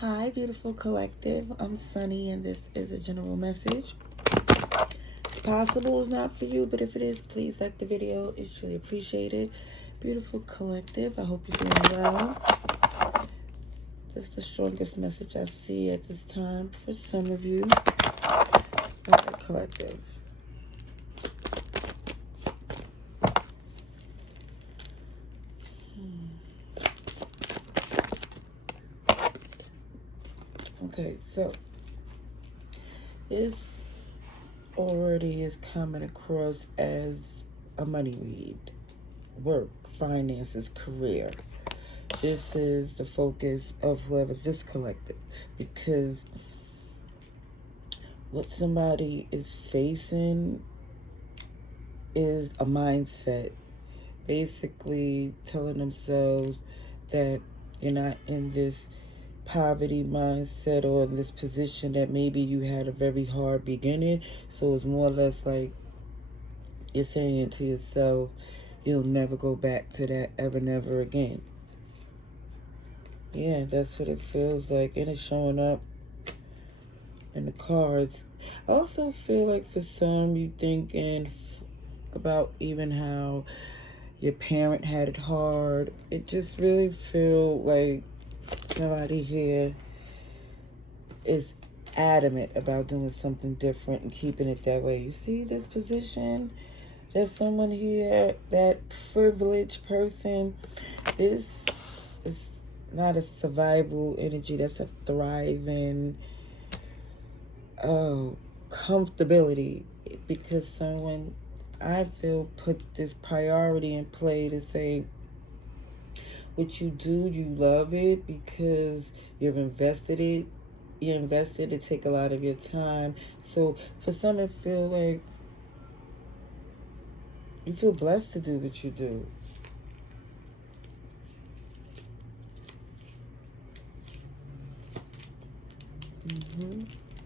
Hi, beautiful collective. I'm Sunny, and this is a general message. It's possible it's not for you, but if it is, please like the video. It's really appreciated. Beautiful collective. I hope you're doing well. This is the strongest message I see at this time for some of you. All right, collective. Okay, so this already is coming across as a money read. Work, finances, career. This is the focus of whoever this collective, because what somebody is facing is a mindset, basically telling themselves that you're not in this poverty mindset or in this position that maybe you had a very hard beginning. So it's more or less like you're saying to yourself, you'll never go back to that ever, never again. Yeah, that's what it feels like, and it's showing up in the cards. I also feel like for some, you thinking about even how your parent had it hard. It just really feel like somebody here is adamant about doing something different and keeping it that way. You see this position? There's someone here, that privileged person. This is not a survival energy. That's a thriving comfortability, because someone, I feel, put this priority in play to say what you do, you love it because you've invested it. You invested to take a lot of your time. So for some, it feel like you feel blessed to do what you do.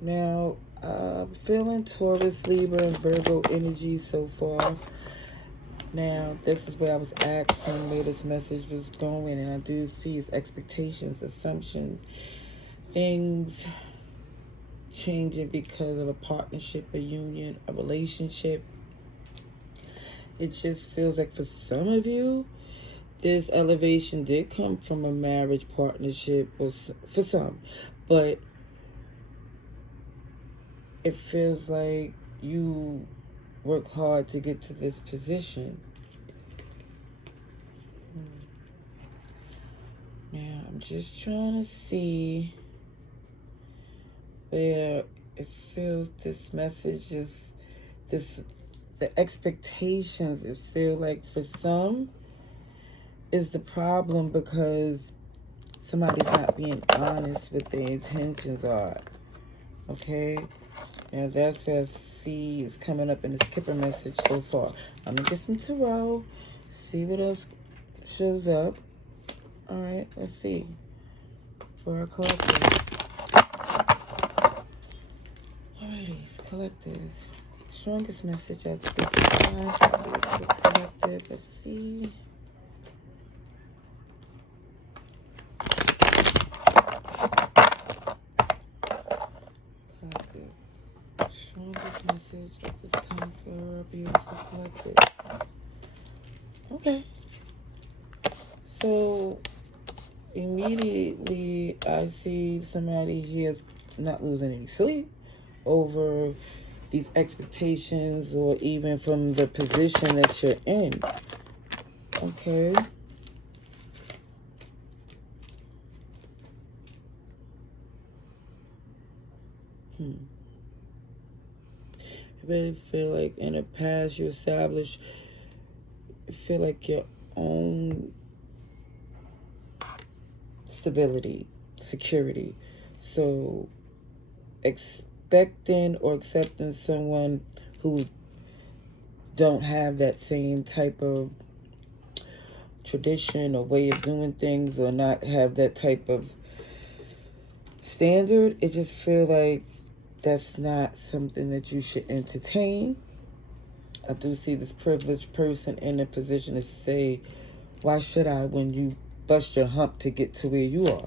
Now, feeling Taurus, Libra, and Virgo energy so far. Now, this is where I was asking where this message was going, and I do see its expectations, assumptions, things changing because of a partnership, a union, a relationship. It just feels like for some of you, this elevation did come from a marriage partnership, or for some, but it feels like you work hard to get to this position. Now, I'm just trying to see where it feels this message is, the expectations, it feel like for some is the problem, because somebody's not being honest with their intentions are. Okay? Now that's where I see is coming up in this Kipper message so far. I'm gonna get some tarot, see what else shows up. Alright, let's see. For our collective. Alrighty, collective. Strongest message at this time for collective. Let's see. Collective. Strongest message at this time for our beautiful collective. Okay. So immediately I see somebody here is not losing any sleep over these expectations, or even from the position that you're in. Okay. I really feel like in the past you established, feel like your own stability, security. So expecting or accepting someone who don't have that same type of tradition or way of doing things, or not have that type of standard, it just feel like that's not something that you should entertain. I do see this privileged person in a position to say, why should I, when you bust your hump to get to where you are?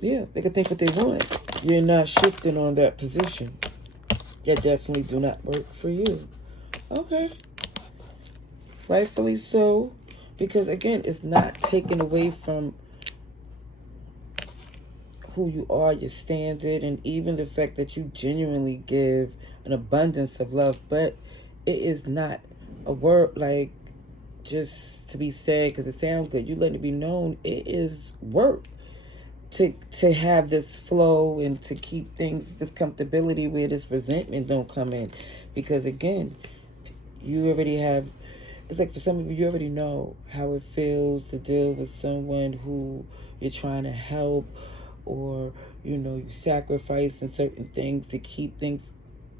Yeah, they can think what they want. You're not shifting on that position. That definitely do not work for you. Okay. Rightfully so. Because again, it's not taken away from who you are, your standard, and even the fact that you genuinely give an abundance of love. But it is not a word like just to be said because it sounds good. You let it be known. It is work to have this flow and to keep things, this comfortability where this resentment don't come in. Because again, you already have, it's like for some of you, you already know how it feels to deal with someone who you're trying to help, or you sacrifice in certain things to keep things,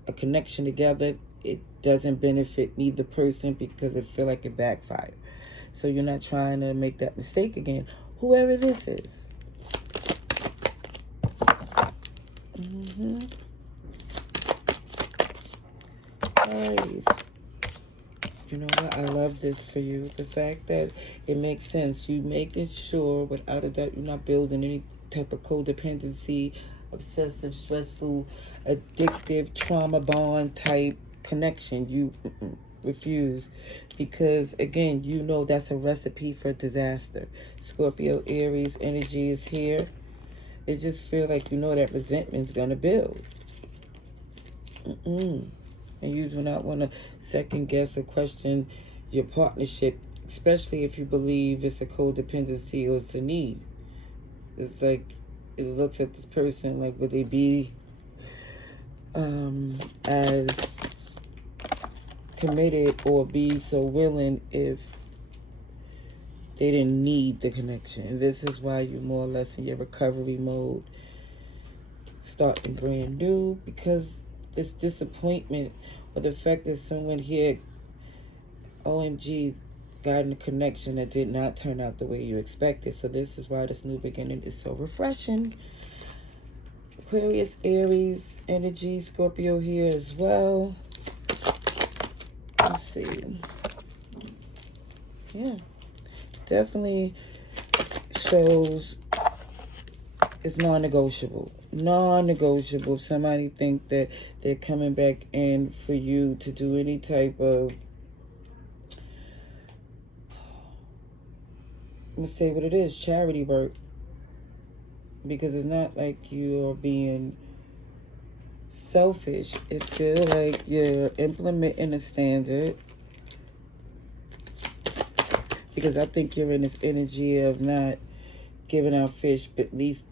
a connection together. It doesn't benefit neither person because it feel like it backfired. So you're not trying to make that mistake again, whoever this is. Mm-hmm. Nice. You know what? I love this for you. The fact that it makes sense. You making sure, without a doubt, you're not building any type of codependency, obsessive, stressful, addictive, trauma bond type connection. You refuse. Because, again, you know that's a recipe for disaster. Scorpio, Aries energy is here. It just feel like you know that resentment's going to build. And you do not want to second guess or question your partnership, especially if you believe it's a codependency or it's a need. It's like it looks at this person like, would they be as committed or be so willing if they didn't need the connection? And this is why you're more or less in your recovery mode, starting brand new, because this disappointment or the fact that someone here, OMG, got in a connection that did not turn out the way you expected. So this is why this new beginning is so refreshing. Aquarius, Aries energy, Scorpio here as well. Let's see. Yeah, definitely shows it's non-negotiable. Non-negotiable. If somebody think that they're coming back in for you to do any type of, let's say what it is, charity work. Because it's not like you're being selfish. It feels like you're implementing a standard. Because I think you're in this energy of not giving out fish, but at least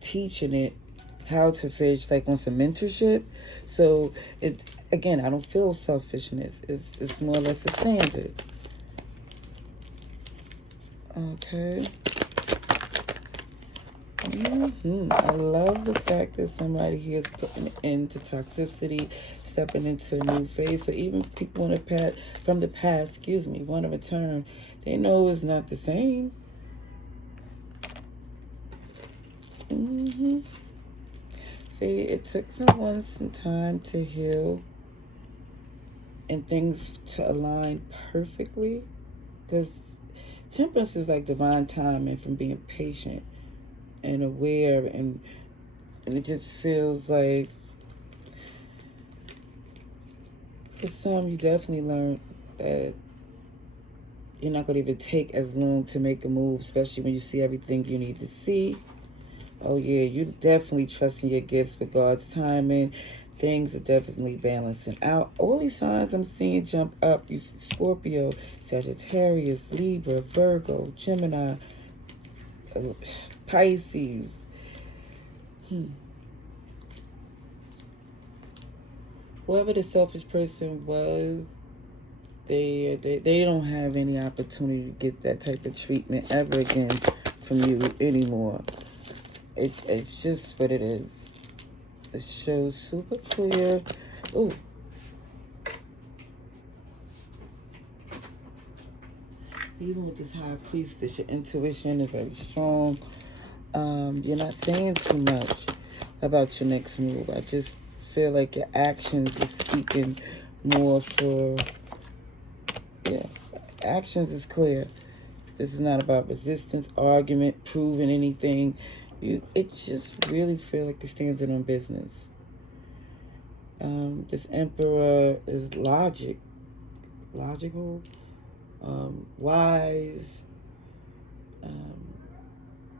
teaching it how to fish, like on some mentorship. So it, again, I don't feel selfishness. It's more or less a standard. Okay. I love the fact that somebody here is putting an end to toxicity, stepping into a new phase. So even people in the past, from the past, want to return. They know it's not the same. See, it took someone some time to heal and things to align perfectly, because temperance is like divine timing from being patient and aware, and it just feels like for some you definitely learned that you're not going to even take as long to make a move, especially when you see everything you need to see. Oh yeah, you definitely trusting your gifts with God's timing. Things are definitely balancing out. All these signs I'm seeing jump up. You Scorpio, Sagittarius, Libra, Virgo, Gemini, Pisces. Whoever the selfish person was, they don't have any opportunity to get that type of treatment ever again from you anymore. It's just what it is. The show's super clear. Ooh. Even with this high priestess, your intuition is very strong. You're not saying too much about your next move. I just feel like your actions is speaking more for, actions is clear. This is not about resistance, argument, proving anything. It just really feel like you're standing on business. This Emperor is logical, wise, um,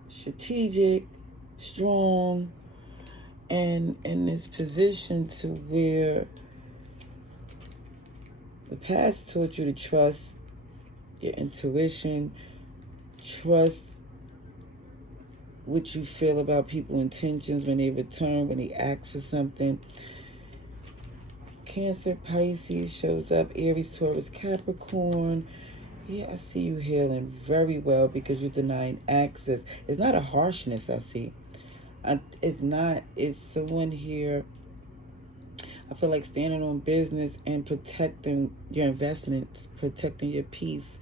strategic, strong, and in this position to where the past taught you to trust your intuition, trust what you feel about people's intentions when they return, when they ask for something. Cancer, Pisces shows up, Aries, Taurus, Capricorn. Yeah, I see you healing very well because you're denying access. It's not a harshness I see. It's not. It's someone here, I feel like standing on business and protecting your investments, protecting your peace.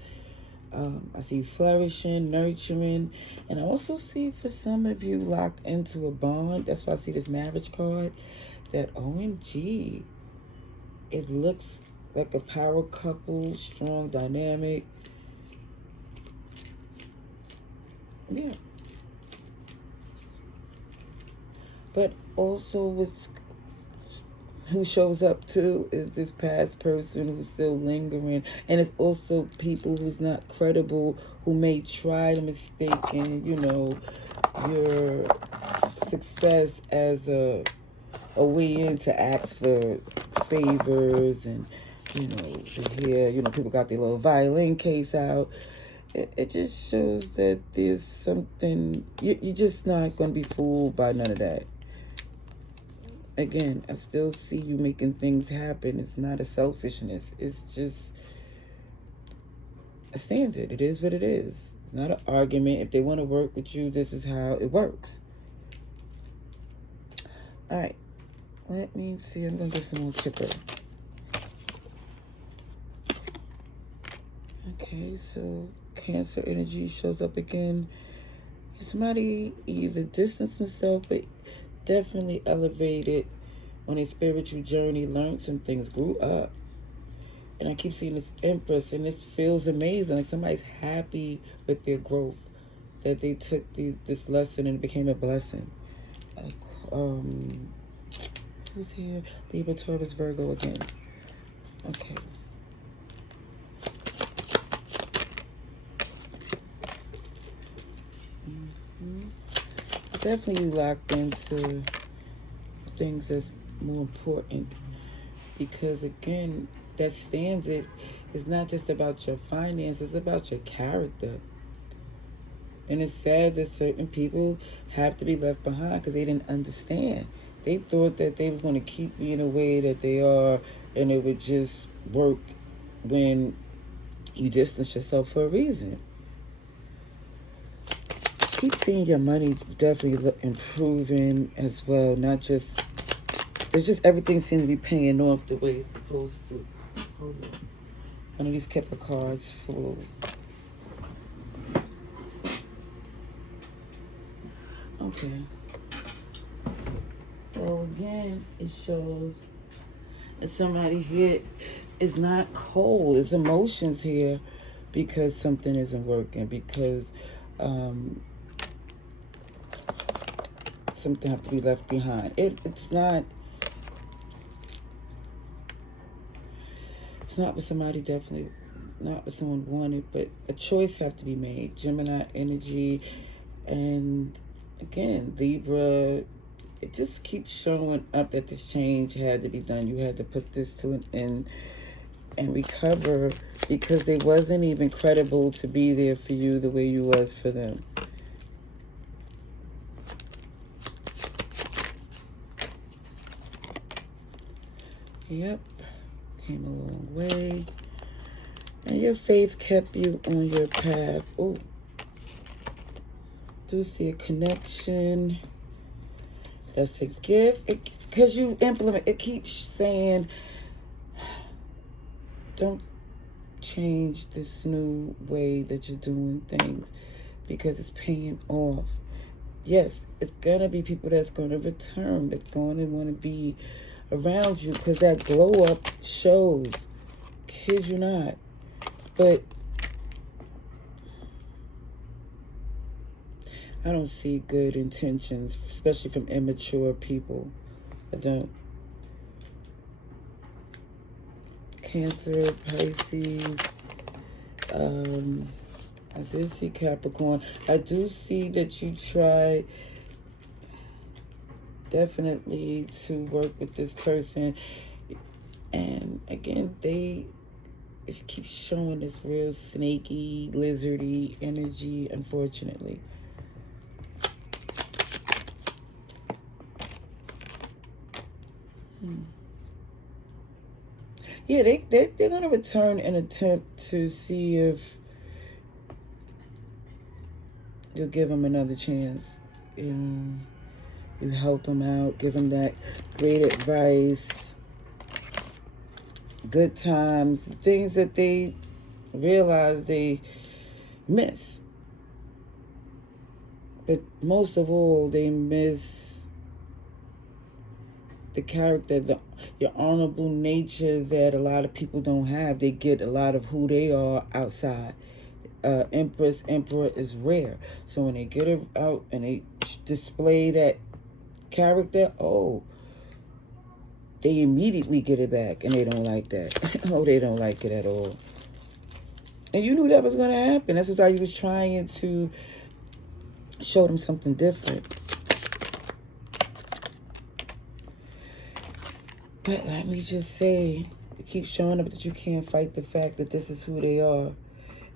I see flourishing, nurturing, and I also see for some of you locked into a bond. That's why I see this marriage card. That OMG, it looks like a power couple, strong dynamic. Yeah. But also who shows up too is this past person who's still lingering, and it's also people who's not credible, who may try to mistaken your success as a way in to ask for favors, and to hear people got their little violin case out. It just shows that there's something you're just not going to be fooled by none of that. Again, I still see you making things happen. It's not a selfishness. It's just a standard. It is what it is. It's not an argument. If they want to work with you, this is how it works. All right. Let me see. I'm going to get some more Kipper. Okay, so Cancer energy shows up again. Somebody either distanced themselves, but definitely elevated on a spiritual journey, learned some things, grew up. And I keep seeing this Empress, and this feels amazing. Like somebody's happy with their growth, that they took this lesson and it became a blessing. Like, who's here? Libra, Taurus, Virgo again. Okay. Definitely locked into things that's more important, because again, that stands it is not just about your finances, it's about your character. And it's sad that certain people have to be left behind because they didn't understand. They thought that they were going to keep being the way that they are, and it would just work when you distance yourself for a reason. Keep seeing your money definitely improving as well. Not just, it's just everything seems to be paying off the way it's supposed to. Hold on. One of these Kepler cards full. Okay. So again, it shows that somebody here is not cold. There's emotions here because something isn't working, because something have to be left behind. It's not what somebody definitely, not what someone wanted, but a choice have to be made. Gemini energy, and again, Libra, it just keeps showing up that this change had to be done. You had to put this to an end and recover, because they wasn't even credible to be there for you the way you was for them. Yep, came a long way. And your faith kept you on your path. Oh, do see a connection. That's a gift. Because you implement, it keeps saying, don't change this new way that you're doing things, because it's paying off. Yes, it's going to be people that's going to return, that's going to want to be around you, because that glow up shows. Kid you not. But I don't see good intentions, especially from immature people. I don't. Cancer, Pisces. I did see Capricorn. I do see that you try definitely to work with this person. And again, it keeps showing this real snaky, lizardy energy, unfortunately. Yeah, they're going to return and attempt to see if you'll give them another chance. You help them out, give them that great advice, good times, things that they realize they miss. But most of all, they miss the character, your honorable nature that a lot of people don't have. They get a lot of who they are outside. Empress, Emperor is rare. So when they get it out and they display that character, they immediately get it back, and they don't like that. They don't like it at all. And you knew that was going to happen. That's why you was trying to show them something different. But let me just say, it keeps showing up that you can't fight the fact that this is who they are.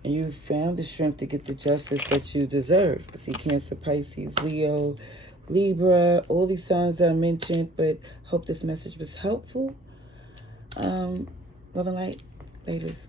And you found the strength to get the justice that you deserve. See, Cancer, Pisces, Leo, Libra, all these signs I mentioned. But hope this message was helpful. Love and light. Laters.